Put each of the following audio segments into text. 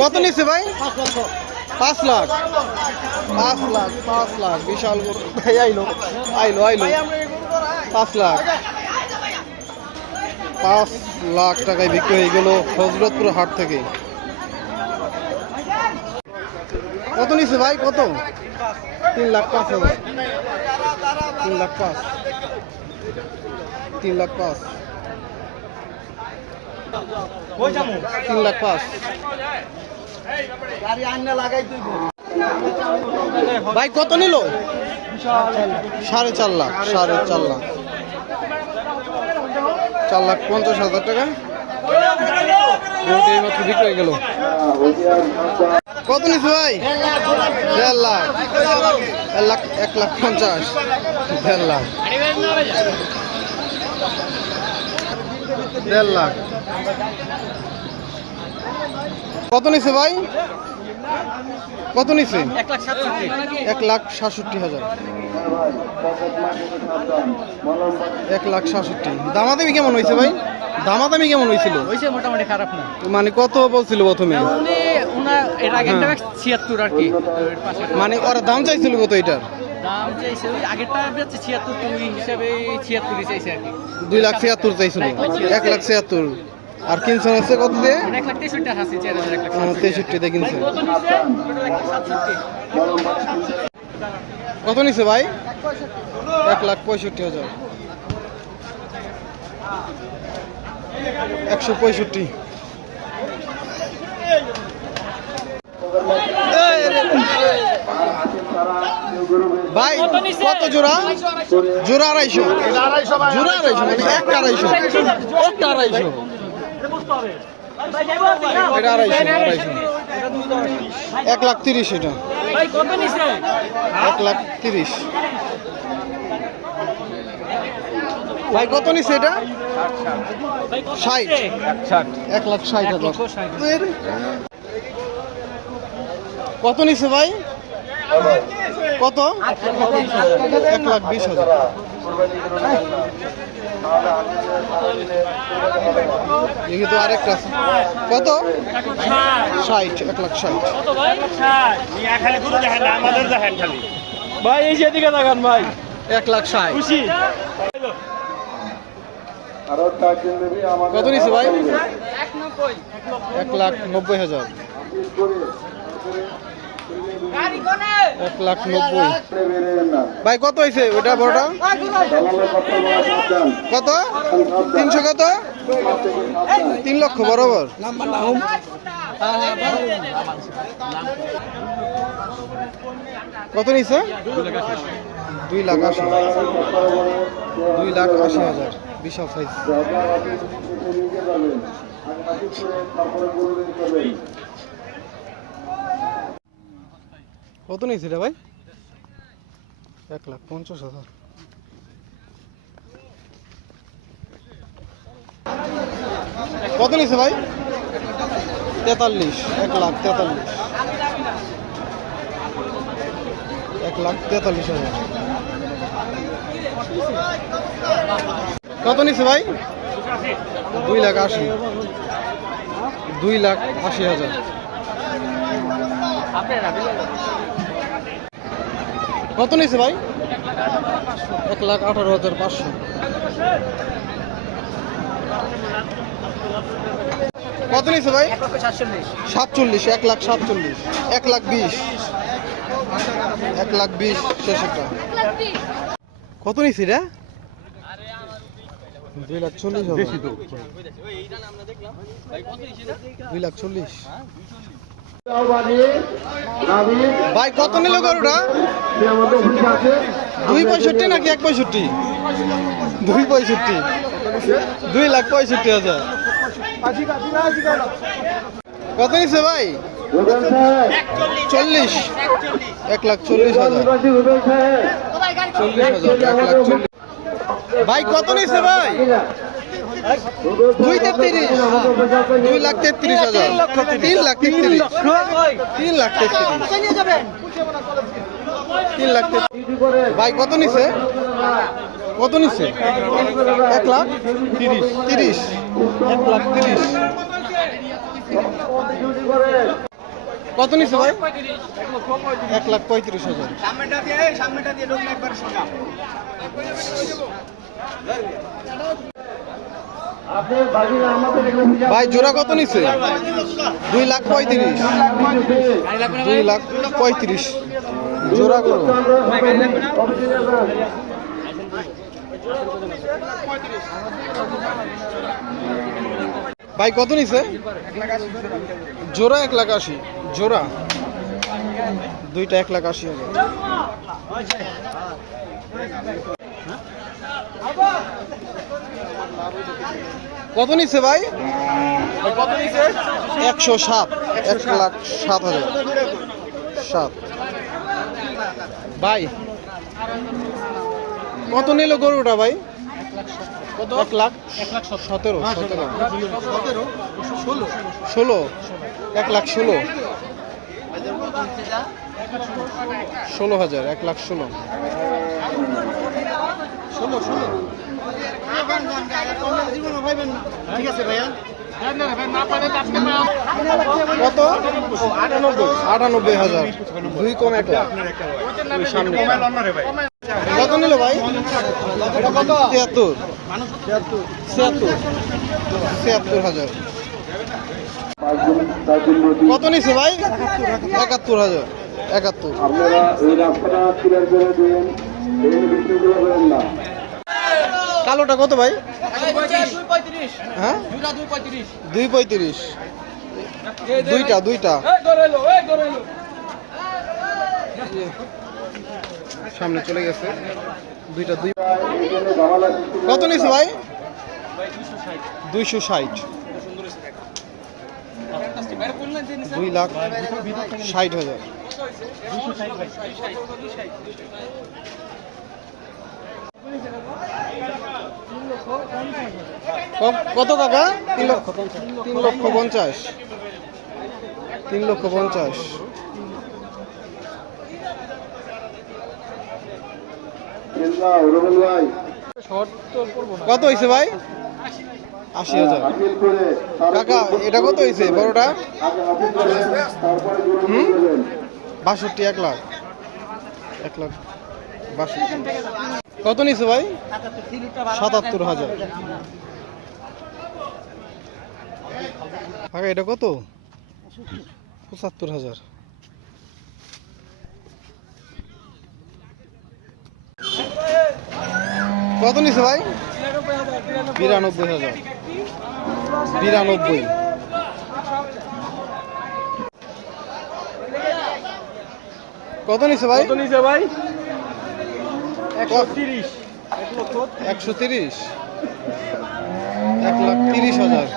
কত নিচ্ছে ভাই? 5 লাখ 5 লাখ 5 লাখ বিশাল গরু ভাই। আইলো 5 লাখ 5 লাখ টাকায় বিক্রি হয়ে গেল হযরতপুর হাট থেকে। কত নিচ্ছে ভাই? কত? 3 লাখ 5 হাজার। 3 লাখ 5 3 লাখ 5 3 লাখ 5 ভাই কত নিল? 4.5 লাখ 4.5 লাখ 4,50,000 টাকা মাত্র বিক্রি হয়ে গেল। কত নিচ্ছে ভাই? 1.5 লাখ 1,50,000 1.5 লাখ 1.5 লাখ। কত নিচ্ছে ভাই? কত নিচ্ছে? 1,67,000 1,67,000। দামাদামি কেমন হয়েছে ভাই? দামাদামি কেমন হয়েছিল? মোটামুটি খারাপ না। মানে কত বলছিল প্রথমে? মানে ওরা দাম চাইছিল কত এটার? দাম চাইছে ওই আগেরটা বেচছে 76, তো ওই হিসাবে 76 চাইছে আর কি। 2,76,000 চাইছিল। 1,76,000 আর কিনছেন হচ্ছে কত দিয়ে? 1,63 আছে, 63 দিয়ে কিনছেন। কত নিছে ভাই? 1,65,000 165। ভাই কত জোড়া? জোড়া 250। জোড়া 250 মানে একটা 250 একটা 250 এটা 250 1,30,000 এটা। ভাই কত নিছে? 1,30,000 ভাই কত নিছে এটা? 60 1,60,000 কত নিছে ভাই? কত? 1,20,000 দেখি তো আরেকটা আছে। কত? 60 1,60,000 ভাই এই যেদিকে লাগান ভাই। 1,60,000 খুশি। কত নিছে ভাই? 1,90,000 1,90,000 ভাই কত হয়েছে ওটা বড়টা? কত? 300 কত? 3 লক্ষ বরাবর। কত নিছে? 2,80,000 2,80,000 বিশাল সাইজ। কত নিয়েছে রে ভাই? 1,50,000 কত নিয়েছে ভাই? 43 1,43,000 1,43,000 কত নিয়েছে ভাই? 2,80,000 2,80,000 কত নিয়েছে ভাই? 1,18,500 কত নিয়েছে ভাই? 47 1,47 1,20 1,20 শেষটা। কত নিয়েছি রে? 2,40,000 2,40,000 ভাই কত নিল গরুটা? 2,65 নাকি 1,65? 2,65 2,65,000 কত নিছে ভাই? 40 1,40,000 40,000 ভাই কত নিছে ভাই? 2,33 2,33,000 3,33 ভাই কত নিছে? কত নিছে? 1,30,000 1,30,000 কত নিচ্ছে ভাই? 1,35,000। ভাই জোড়া কত নিচ্ছে? 2,35,000। 2,35,000 জোড়া করো। ভাই কত নিচ্ছে? জোড়া 1,80,000। জোড়া দুইটা 1,80,000। কত নিচ্ছে ভাই? 107। 1,07,000। 7 ভাই কত নিল গরুটা ভাই? 1,17,000। 16। 1,16,000। 16,000। 1,16,000। কত? 98,000। 2 কম 1 লাখ। সামনে কত নিল ভাই? 73। 73,000। কত নিছে ভাই? 71,000। 71। আপনারা এই রাস্তাটা ক্লিয়ার করে দিন, এই বিক্রিগুলো করেন না। কালোটা কত ভাই? হ্যাঁ 2,35,000। দুইটা সামনে চলে গেছে দুইটা। কত নিছে ভাই? 260। 2,60,000। কত টাকা? 3,50,000। 3,50,000। কত হয়েছে ভাই? 80,000। কাকা এটা কত হয়েছে বড়টা? 62। 1 লাখ। 1,62,000। কত নিছে ভাই? 77,000। কাকা এটা কত? 75,000। কত নিছে ভাই? 92,000। 92। কত নিছে ভাই? 130। 1,30,000।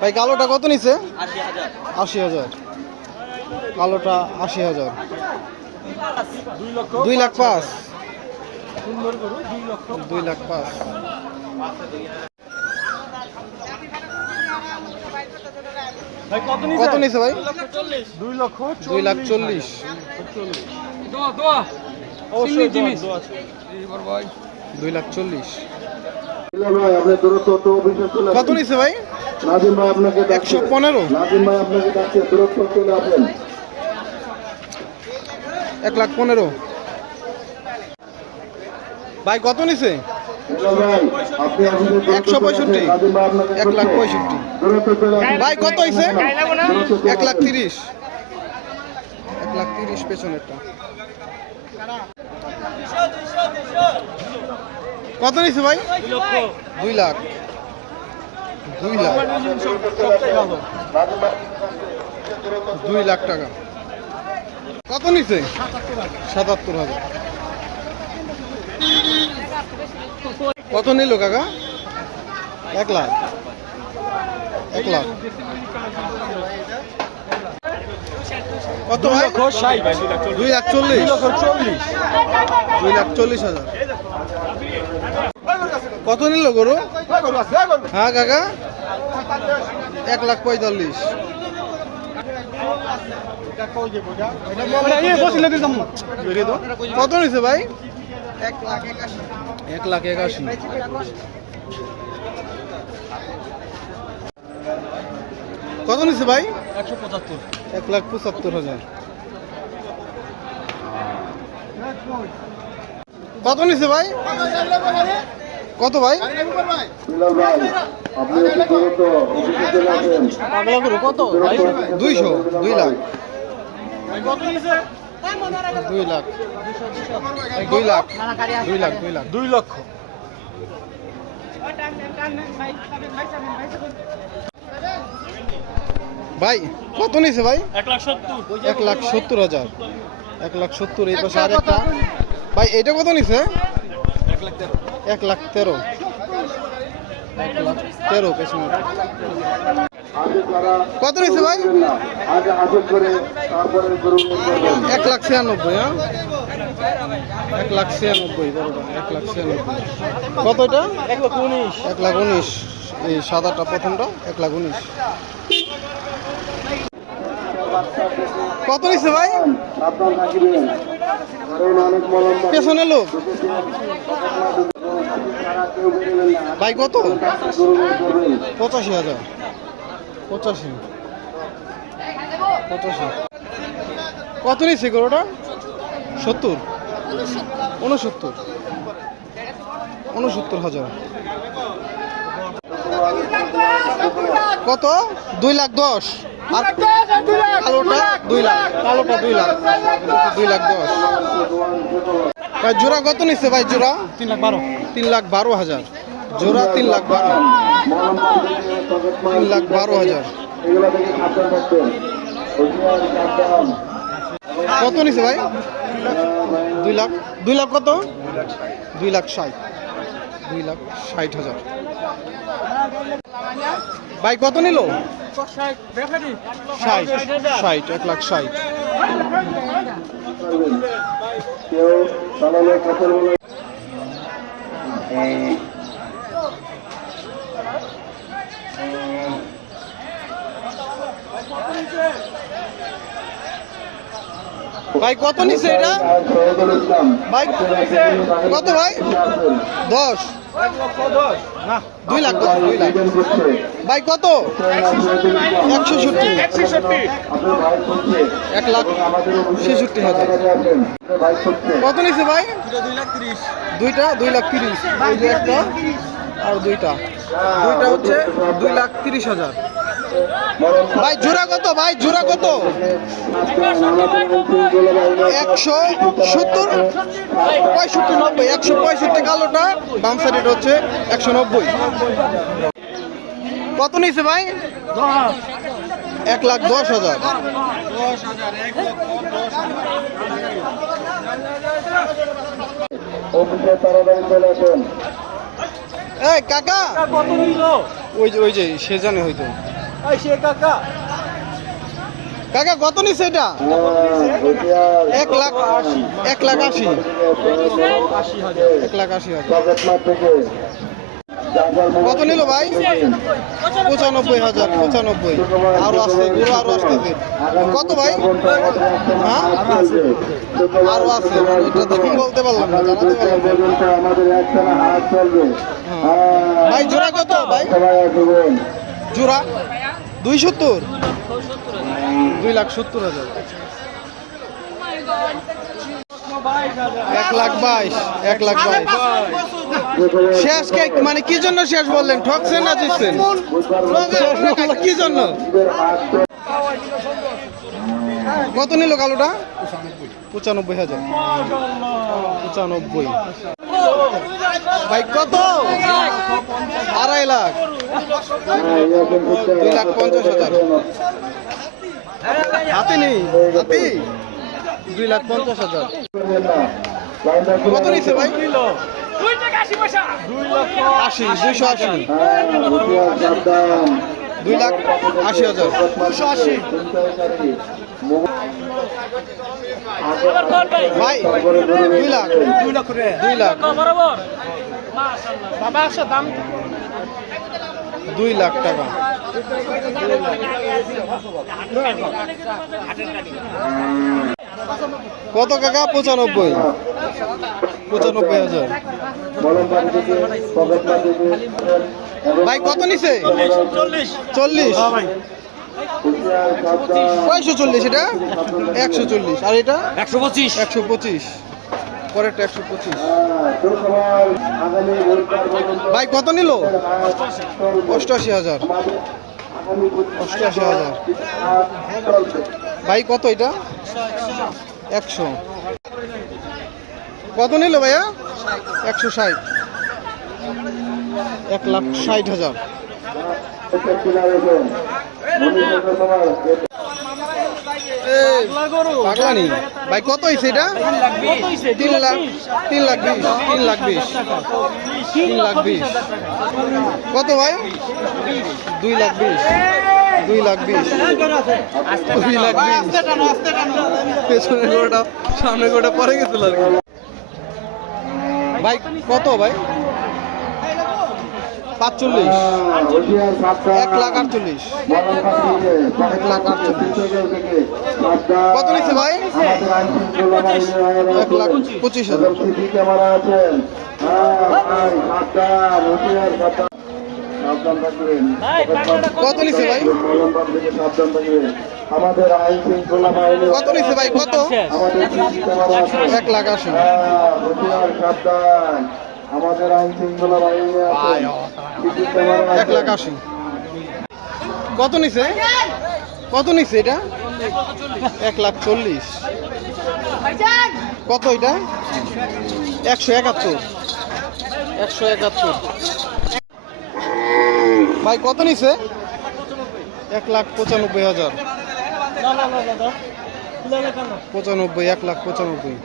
ভাই কালোটা কত নিছে? 80,000। কালোটা 80,000। 2,05,000। 2,05,000। কত নিছে ভাই? 2,40,000। 2,40,000। কত নিছে ভাই? নাজিম ভাই আপনাকে 115। নাজিম ভাই আপনাকে ডাকছে, দূরত্ব চলে আসেন। 1,15,000। ভাই কত নিছে? ভাই আপনি 165। 1,65,000। ভাই কত হয়েছে? 1,30,000। 1,30,000 পেছনেরটা। কত নিছে ভাই? 2 লাখ। 2 লাখ। 2 লাখ টাকা। কত নিছে? 77,000। কত নিল কাকা? 1 লাখ। 1 লাখ। কত ভাই? 2,40,000। 2,40,000। কত নিল গরু? হ্যাঁ কাকা 1,45,000। কত নিছে ভাই? 1,81,000। কত নিচ্ছে ভাই? 175। 1,75,000। কত নিচ্ছে ভাই? কত ভাই? বিলাল ভাই আপনি একটু দ্রুত অফিসে চলে আসেন। পাগলা গরু কত ভাই? 200, 2 লাখ। কত নিছে? 2 লাখ। 2 লাখ। 2 লাখ, 2 লাখ। 2 লক্ষ। ভাই কত নিছে ভাই? 1,70,000। 1,70,000। 1,70,000। এই পাশে আরেকটা ভাই, এটা কত নিছে? 1,13,000। 1,13,000 পেছনে। আগে তারা কত নিছে ভাই? না আগে আদর করে তারপরে গরু করবেন। 1,96,000। হ্যাঁ 1,96,000 বড়টা। 1,96,000। কত এটা? 1,19,000। 1,19,000। এই সাদাটা প্রথমটা 1,19,000। কত নিচ্ছে ভাই? সাবধান থাকিবেন কারণ অনেক মলম পেছনে লোক তারা কেউ বেরোবেন না ভাই কত? গরু করবেন 85,000। 85। কত নিচ্ছে গরুটা? 70। 69,000। কত? 2,10,000। আর কালোটা 2 লাখ। কালোটা 2 লাখ। 2,10,000। ভাই জোড়া কত নিচ্ছে ভাই? জোড়া 3,12,000। 3,12,000। জোড়া 3,12,000। মলম থেকে পকেট মার 3,12,000। এগুলো থেকে সাবধান থাকবেন হুঁশিয়ার সাবধান কত নিছে ভাই? 2 লাখ। 2 লাখ কত? 2,60,000। 2,60,000। ভাই কত নিল? 60। 1,60,000। করবেন কেউ চালালে কথা বলে ভাই কত নিছে এটা? শহীদুল ইসলাম ভাই কত ভাই? 10। না 2 লাখ। 2 লাখ। লিডেন করছে ভাই কত? শহীদুল ইসলাম 166। আপনার ভাই করছে 1,66,000। আছেন আপনার ভাই করছে কত নিছে ভাই? দুইটা 2,30,000। এই যে একটা আর দুইটা হচ্ছে 2,30,000। ভাই জোড়া কত ভাই? জোড়া কত? 170, 65, 90। 165 কালোটা, বাম সাইড হচ্ছে 190। কত নিছে ভাই? 1,10,000। অফিসে তাড়াতাড়ি চলে আসেন এই কাকা কত নিল? ওই যে সে জানে হয়তো। এই সে কাকা কাকা কত নিছে এটা? হুঁশিয়ার 1,80,000। 1,80,000। 1,80,000। পকেট মার থেকে কত নিল ভাই? 95,000। 95। আরো আসছে গরু, আরো আসতেছে। কত ভাই? হ্যাঁ আরো আছে, এটা তো বলতে পারলাম না, জানাতে পারলাম না। পর্যন্ত আমাদের একখানা হাট চলবে ভাই জোড়া কত ভাই? সবাই আসবেন জোড়া 270। 2,70,000। 1,22,000। 1,22,000। শেষ কে মানে কি জন্য শেষ বললেন? ঠকছেন না জিতছেন? কি জন্য? কত নিল কালোটা? 95,000। 95। ভাই কত? 2.5 লাখ। 2,50,000। হাতে নেই হাতে 2,50,000। কত নিচ্ছে ভাই? 80। 280। 2,80,000। 280। ভাই 2 লাখ। 2 লাখ। 2 লাখ টাকা। কত কাকা? 95। 95,000। ভাই কত নিছে? 40। হুঁশিয়ার সাবধান। 540 এটা 140 আর এটা 125 125 পরেরটা 125। সুখবর, আগামী বুধবার পর্যন্ত ভাই কত নিল? হাট চলবে। 88,000। আমাদের আগামী বুধবার 88,000। হাট চলবে। ভাই কত এটা? 100। কত নিল ভাইয়া? 160। 1,60,000। এটা কিনা রেখেন। মনীষের সময় এই পাগলা নি ভাই কত হয়েছে এটা? 3 লাখ 20 কত ভাই? 2,20,000 2,20,000 পেছনের গোটা সামনে গোটা পরে গেছিল আর কি। ভাই কত ভাই? 45। হুঁশিয়ার সাবধান। 1,48,000 মরণ পাঠিয়ে 1,48,000 সাবধান। কত নিচ্ছে ভাই? আমাদের আইন শৃঙ্খলা বাহিনী 1,25,000 সিসি ক্যামেরা আছেন। ভাই সাবধান, হুঁশিয়ার সাবধান। সাবধান থাকবেন। কত নিচ্ছে ভাই? মলমবাগ থেকে সাবধান থাকবেন। আমাদের আইন শৃঙ্খলা বাহিনী কত নিচ্ছে ভাই? কত? আমাদের সিসি ক্যামেরা আছে। 1,80,000 হুঁশিয়ার সাবধান। আমাদের আইন শৃঙ্খলা বাহিনী আছে। সিসি ক্যামেরা আছে। 1,80,000 কত নিচ্ছে? কত নিচ্ছে এটা? 1,40,000 কত এটা? 171 171 ভাই কত নিচ্ছে? 1,95,000 95 1,95,000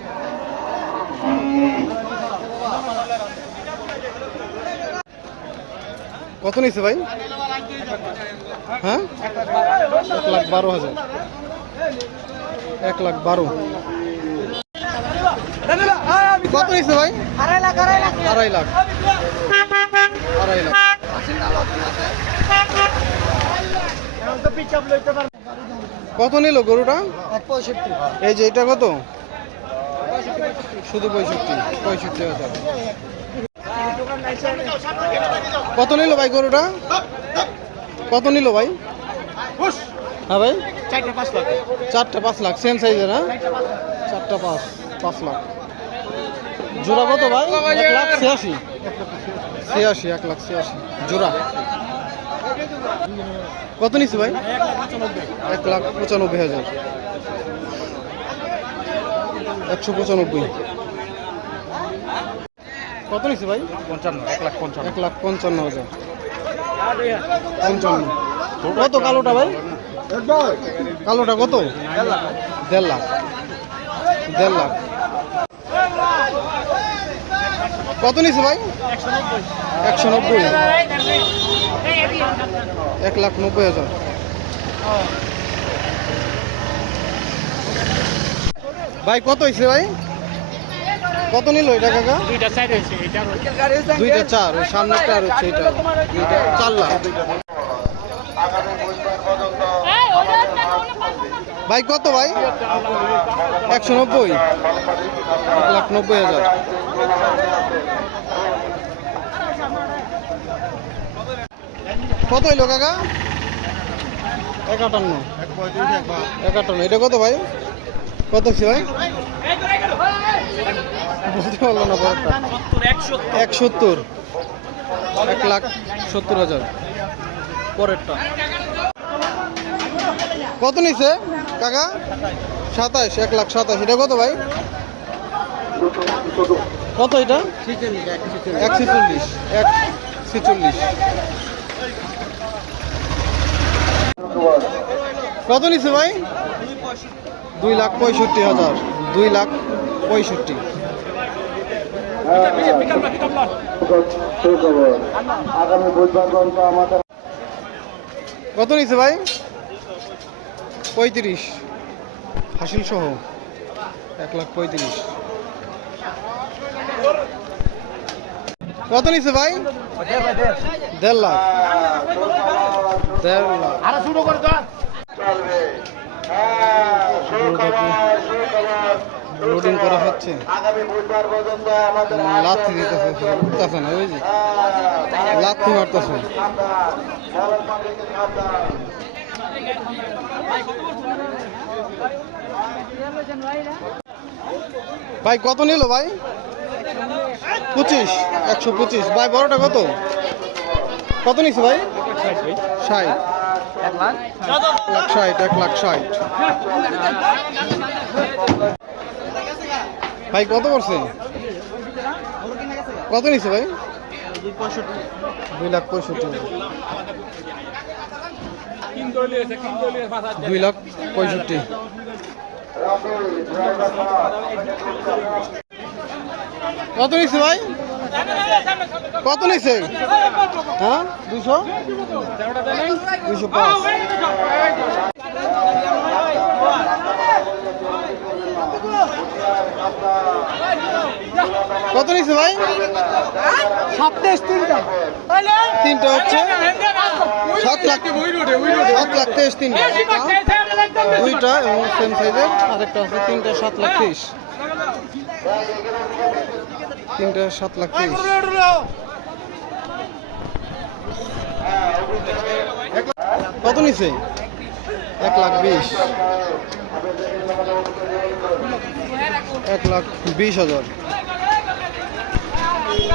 কত নিচ্ছে ভাই? হ্যাঁ 1,12,000 1,12,000 কত নিচ্ছে ভাই? 2.5 লাখ 2.5 লাখ কত নিল গরুটা? এই যে এটা কত? শুধু 65,000 কত নিল ভাই গরুটা? কত নিল ভাই? হ্যাঁ ভাই 4টা 5 লাখ সেম সাইজের না? 4টা 5 লাখ জোড়া কত ভাই? 1,86,000 1,86,000 জোড়া কত নিচ্ছে ভাই? 1,95,000 195 কত নিচ্ছে ভাই? 1,55,000 55 কত কালোটা ভাই? কালোটা কত? 1.5 লাখ 1.5 লাখ কত নিচ্ছে ভাই? 190 1,90,000 ভাই কত হয়েছে ভাই? কত নিল এটা কাকা? 2টা 4 ওই সামনেটা আর হচ্ছে এটা 4 লাখ ভাই কত ভাই? 190 1,90,000 কত হইলো কাকা? 51 এটা কত ভাই? কত হচ্ছে ভাই? বলতে পারলো না পরেরটা 170 1,70,000 পরেরটা কত নিছে কাকা? 27 1,27,000 এটা কত ভাই? কত এটা? 146 কত নিছে ভাই? 2,65,000 2,65,000 সুখবর, আগামী বুধবার পর্যন্ত আমাদের কত নিছে ভাই? 35 হাসিল সহ 1,35,000 কত নিছে ভাই? 1.5 লাখ 1.5 লাখ চলবে। লোডিং করা হচ্ছে আগামী বুধবার পর্যন্ত আমাদের লাথি দিতেছে উঠতেছে না ওই যে লাথি মারতেছে ভাই কত নিল ভাই? 25, 125। ভাই বড়টা কত? কত নিচ্ছে ভাই? 60, 1,60,000। ভাই কত করছে? কত নিচ্ছে ভাই? 2,65,000। 2,65,000। কত নিচ্ছে ভাই? কত নিচ্ছে? হ্যাঁ 200, 205। কত নিচ্ছে ভাই? 27, তিনটা হচ্ছে 7,23,000 তিনটা, দুইটা এবং সেম সাইজের। আরেকটা আছে তিনটা 7,30,000, তিনটা 7,30,000। কত নিচ্ছে? 1,20,000, 1,20,000।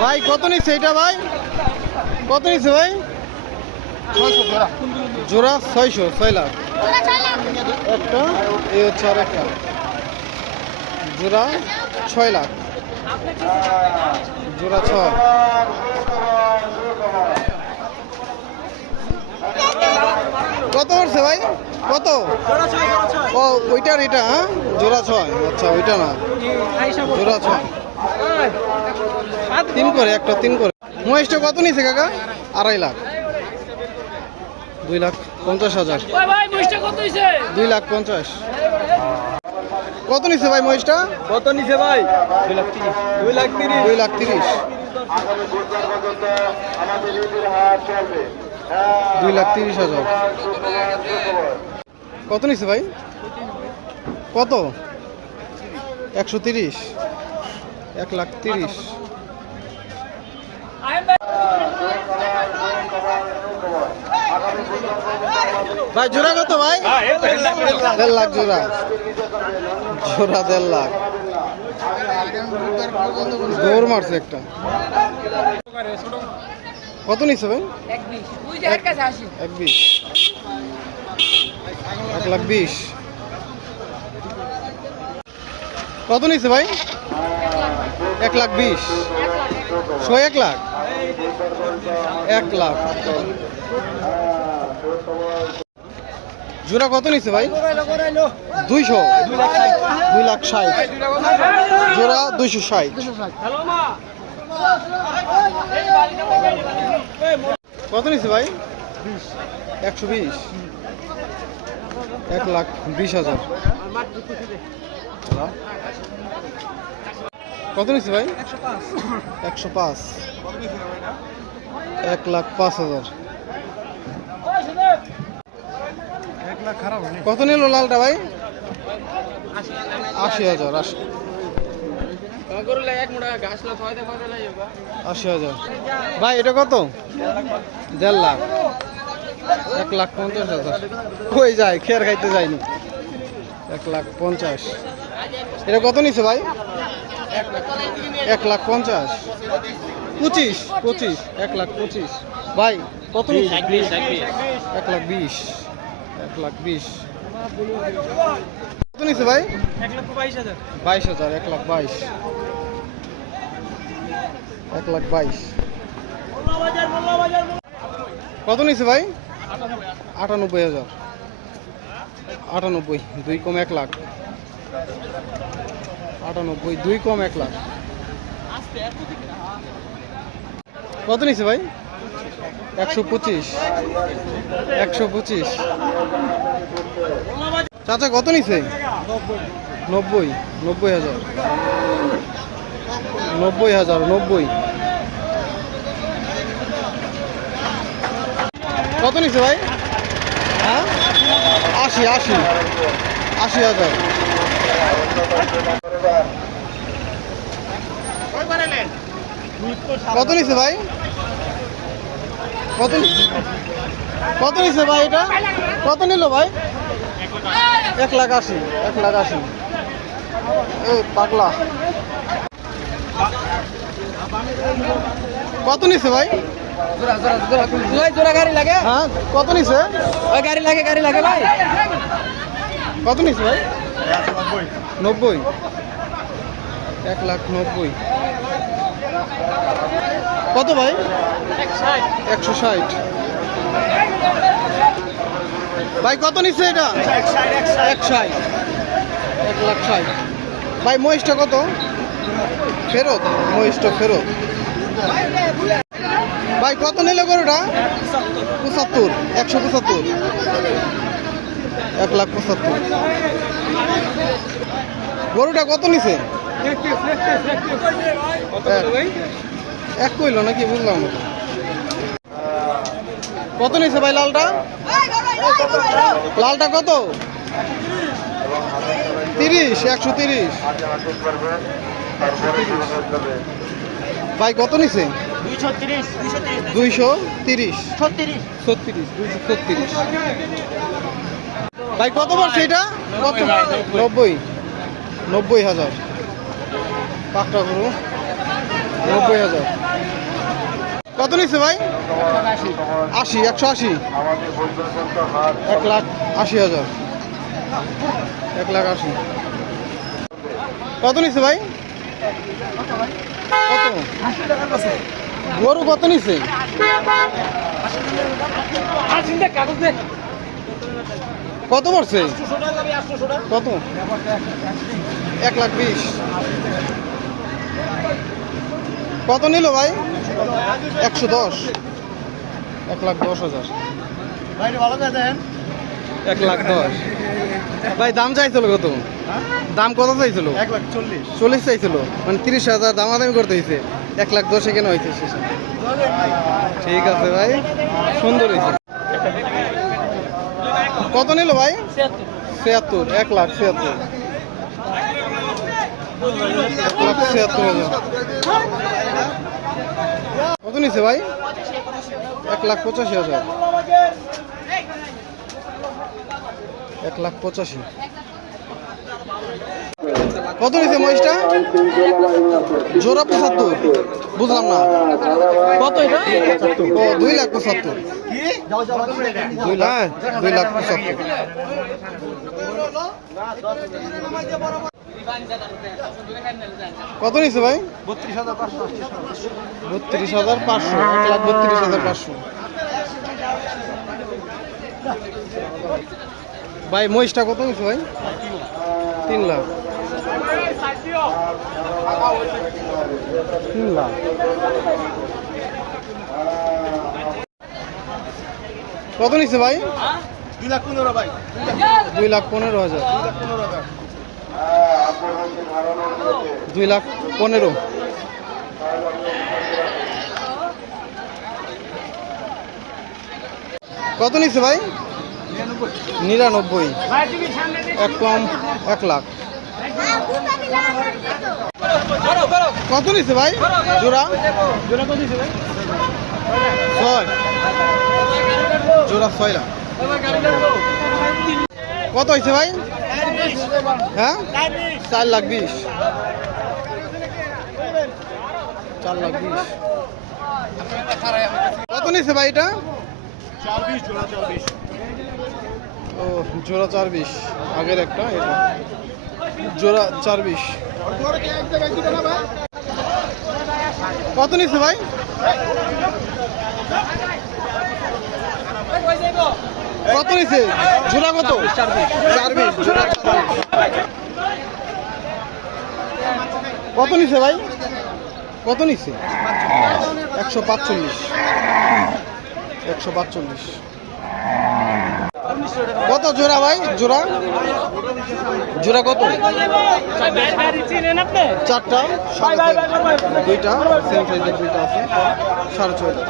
ভাই কত নিচ্ছে এটা ভাই? কত নিচ্ছে ভাই? জোড়া 600, 6 লাখ। একটা এই হচ্ছে আর একটা জোড়া 6 লাখ, জোড়া 6। কত করছে ভাই? কত? ও ওইটার এটা, হ্যাঁ জোড়া 6। আচ্ছা ওইটা না, জোড়া 6। 3 করে, একটা 3 করে। মহেশটা কত নিছে কাকা? 2.5 লাখ, 2,50,000। 2,50,000। কত নিছে ভাই মহেশটা? কত নিছে ভাই? 2,30,000। 2,30,000। 2,30,000। কত নিছে ভাই? কত? 130, 1,30,000। ভাই জোড়া কত ভাই? 1.5 লাখ জোড়া, জোড়া 1.5 লাখ। দৌড় মারছে একটা। কত নিচ্ছে ভাই? 1,20,000, 1,20,000। কত নিচ্ছে ভাই? 1,20,000। 1 লাখ, 1 লাখ। জোড়া কত নিচ্ছে ভাই? 200, 2,60,000। জোড়া 260। কত নিচ্ছে ভাই? 120, 1,20,000। কত নিচ্ছে ভাই? 105, 1,05,000। কত নিল লালটা ভাই? 80,000, 80,000। ভাই এটা কত? 1.5 লাখ, 1,50,000। কই যায়? খেয়ার খাইতে যায়নি। 1,50,000। এটা কত নিচ্ছে ভাই? 1,50,000। 25, 1,25,000। ভাই কত নিচ্ছে? 1,20,000, 1,20,000। কত নিচ্ছে ভাই? 1,22,000। 22,000, 1,22,000, 1,22,000। কত নিচ্ছে ভাই? 98,000, 98, 2 কম 1 লাখ। 98, 2 কম 1 লাখ। কত নিচ্ছে ভাই? 125, 125। চাচা কত নিচ্ছে? 90, 90,000, 90,000, 90। কত নিচ্ছে ভাই? হ্যাঁ 80, 80, 80,000। কত নিচ্ছে ভাই? কত কত নিছে ভাই এটা? কত নিল ভাই? 1,80,000, 1,80,000। এই পাগলা কত নিছে ভাই? জোড়া গাড়ি লাগে? হ্যাঁ কত নিছে? ওই গাড়ি লাগে ভাই। কত নিছে ভাই? 90, 1,90,000। কত ভাই? 160। ভাই কত নিচ্ছে এটা? 160, 1,60,000। ভাই মহিষটা কত? ফেরত, মহিষটা ফেরত। ভাই কত নিল গরুটা? 75, 175, 1,75,000। গরুটা কত নিছে? এক কইল নাকি বুঝলাম না। কত নিছে ভাই লালটা? লালটা কত? 30, 130। ভাই কত নিছে? 230, 230। ভাই কত পড়ছে এটা? কত? 90,000। পাকটা গরু 90,000। কত নিচ্ছে ভাই? 80, 180, 1,80,000, 1,80,000। কত নিচ্ছে ভাই? কত গরু কত নিচ্ছে? কত পড়ছে? কত? 1,20,000। কত নিল ভাই? 110, 1,10,000। 1,10,000। ভাই দাম চাইছিল কত? দাম কত চাইছিল? 1,40,000 চাইছিল, মানে 30,000 দামাদামি করতে হয়েছে। 1,10,000 কেন হয়েছে শেষে? ঠিক আছে ভাই, সুন্দর হয়েছে। কত নিল ভাই? 76, 1,76,000, 1,76,000। কত নিছে ভাই? 1,85,000, 1,85,000। কত নিছে মহিষটা? জোড়া 75, বুঝলাম না। কত এটা? ও 2,75,000। 2,75,000। কত নিছে ভাই? 32,500, 1,32,500। ভাই মহিষটা কত নিছে ভাই? 3 লাখ। 3 লাখ। কত নিছে ভাই? 2,15,000 ভাই। 2,15,000, 2,15,000। কত নিচ্ছে ভাই? 99, এক কম 1 লাখ। কত নিচ্ছে ভাই? জোড়া কত নিচ্ছে ভাই? 6, জোড়া 6 লাখ। কত হয়েছে ভাই? হ্যাঁ 4,20,000, 4,20,000। কত নিচ্ছে ভাই এটা? 4,20, ও জোড়া 4,20,000। আগের একটা, এটা জোড়া 4,20,000। কত নিচ্ছে ভাই? কত নিচ্ছে? জোড়া কত? 4,20,000, জোড়া 4,20,000। কত নিচ্ছে ভাই? কত নিচ্ছে? 145, 145। কত জোড়া ভাই? জোড়া কত? 4টা, 2টা সেম সাইজের, 2টা আছে 6,500।